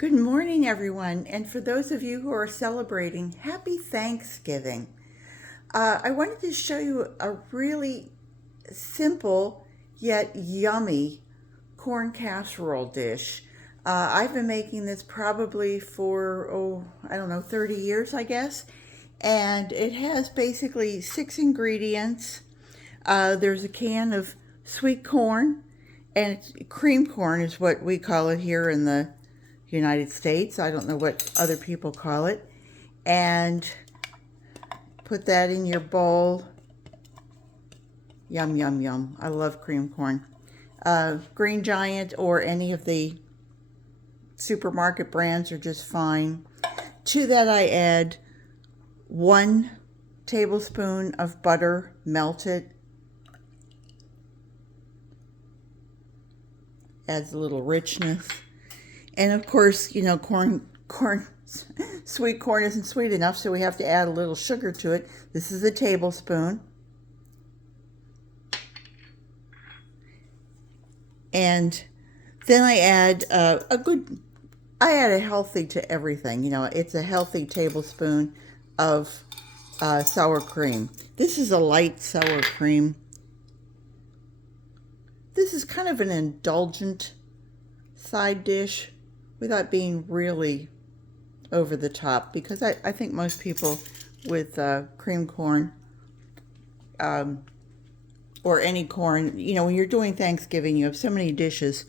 Good morning, everyone. And for those of you who are celebrating, happy Thanksgiving. I wanted to show you a really simple yet yummy corn casserole dish. I've been making this probably for, I don't know, 30 years, I guess. And it has basically 6 ingredients. There's a can of sweet corn, and cream corn is what we call it here in the United States. I don't know what other people call it. And put that in your bowl. Yum, yum, yum. I love cream corn. Green Giant or any of the supermarket brands are just fine. To that I add 1 tablespoon of butter melted. Adds a little richness. And of course, you know, sweet corn isn't sweet enough, so we have to add a little sugar to it. This is a tablespoon. And then I add I add a healthy to everything. You know, it's a healthy tablespoon of sour cream. This is a light sour cream. This is kind of an indulgent side dish without being really over the top, because I think most people with cream corn or any corn, you know, when you're doing Thanksgiving, you have so many dishes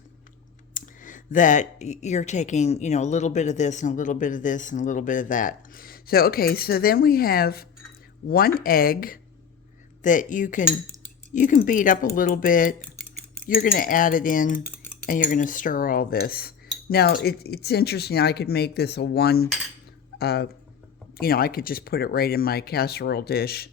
that you're taking, you know, a little bit of this and a little bit of this and a little bit of that. So, okay, so then we have 1 egg that you can beat up a little bit. You're going to add it in and you're going to stir all this. Now, it's interesting. I could make this a one, you know, I could just put it right in my casserole dish.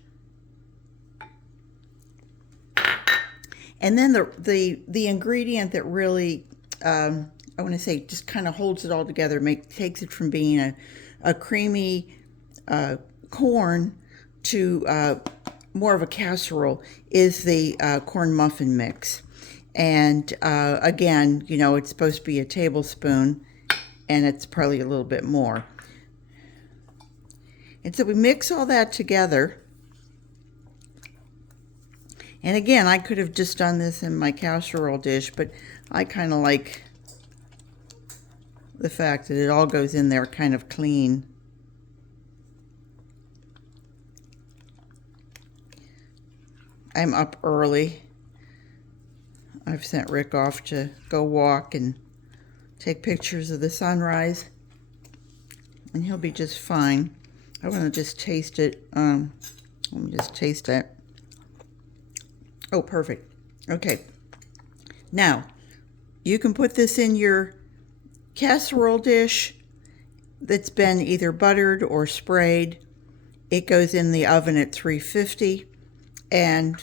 And then the ingredient that really, I want to say, just kind of holds it all together, takes it from being a creamy corn to more of a casserole, is the corn muffin mix. And again, you know, it's supposed to be a tablespoon, and it's probably a little bit more. And so we mix all that together. And again, I could have just done this in my casserole dish, but I kind of like the fact that it all goes in there kind of clean. I'm up early. I've sent Rick off to go walk and take pictures of the sunrise, and he'll be just fine. I want to just taste it. Let me just taste it. Oh, perfect. Okay. Now, you can put this in your casserole dish that's been either buttered or sprayed. It goes in the oven at 350 and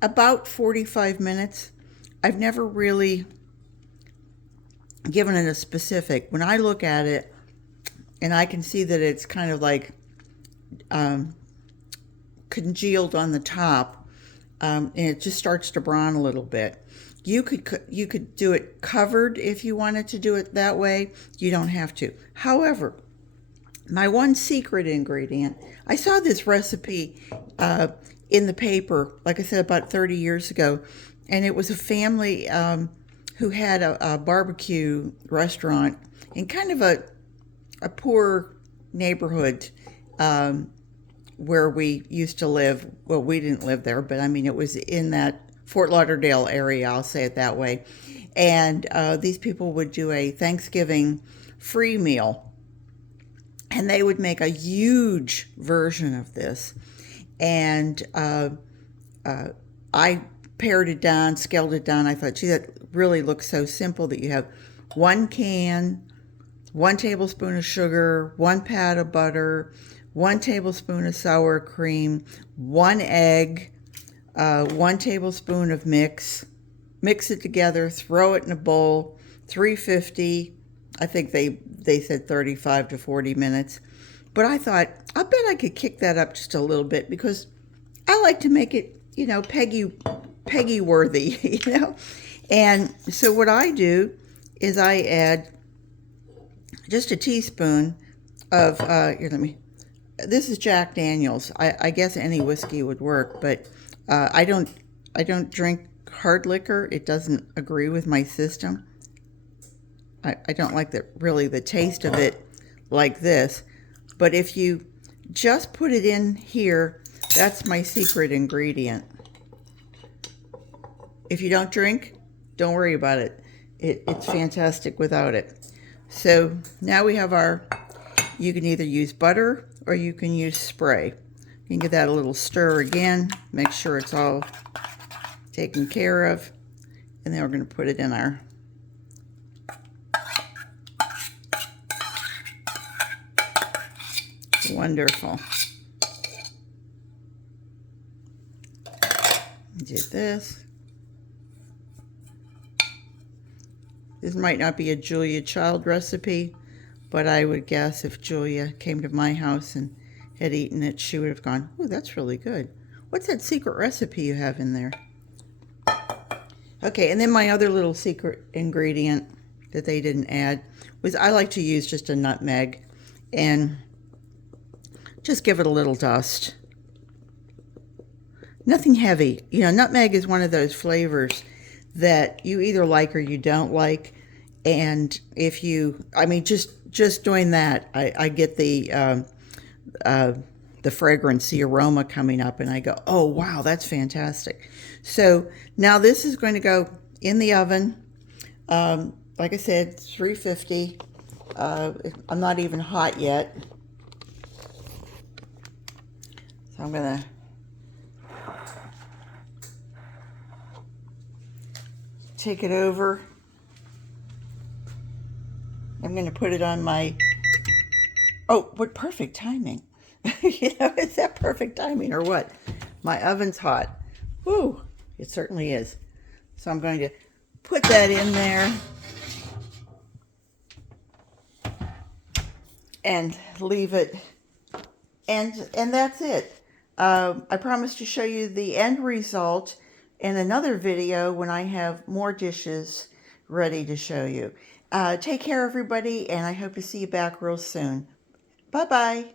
about 45 minutes. I've never really given it a specific. When I look at it and I can see that it's kind of like congealed on the top, and it just starts to brown a little bit. You could do it covered if you wanted to do it that way. You don't have to. However, my one secret ingredient, I saw this recipe in the paper, like I said, about 30 years ago. And it was a family who had a barbecue restaurant in kind of a poor neighborhood where we used to live. Well, we didn't live there, but I mean, it was in that Fort Lauderdale area, I'll say it that way. And these people would do a Thanksgiving free meal. And they would make a huge version of this. And I pared it down, scaled it down. I thought, gee, that really looks so simple that you have 1 can, 1 tablespoon of sugar, 1 pat of butter, 1 tablespoon of sour cream, 1 egg, 1 tablespoon of mix it together, throw it in a bowl, 350. I think they said 35 to 40 minutes. But I thought, I bet I could kick that up just a little bit, because I like to make it, you know, Peggy worthy, you know. And so what I do is I add just a teaspoon of, here, this is Jack Daniels. I guess any whiskey would work, but I don't drink hard liquor. It doesn't agree with my system. I don't like the taste of it like this. But if you just put it in here, that's my secret ingredient. If you don't drink, don't worry about it. It's fantastic without it. So now we have you can either use butter or you can use spray. You can give that a little stir again, make sure it's all taken care of, and then we're going to put it in our wonderful. Do this. This might not be a Julia Child recipe, but I would guess if Julia came to my house and had eaten it, she would have gone, "Oh, that's really good. What's that secret recipe you have in there?" Okay, and then my other little secret ingredient that they didn't add was I like to use just a nutmeg and just give it a little dust. Nothing heavy. You know, nutmeg is one of those flavors that you either like or you don't like. And if you, I mean, just doing that, I get the fragrance, the aroma coming up, and I go, oh, wow, that's fantastic. So now this is going to go in the oven. Like I said, 350. I'm not even hot yet. So I'm going to take it over. I'm going to put it on my, oh, what perfect timing. You know, is that perfect timing or what? My oven's hot. Whew, it certainly is. So I'm going to put that in there and leave it, and that's it. I promise to show you the end result in another video when I have more dishes ready to show you. Take care, everybody, and I hope to see you back real soon. Bye-bye.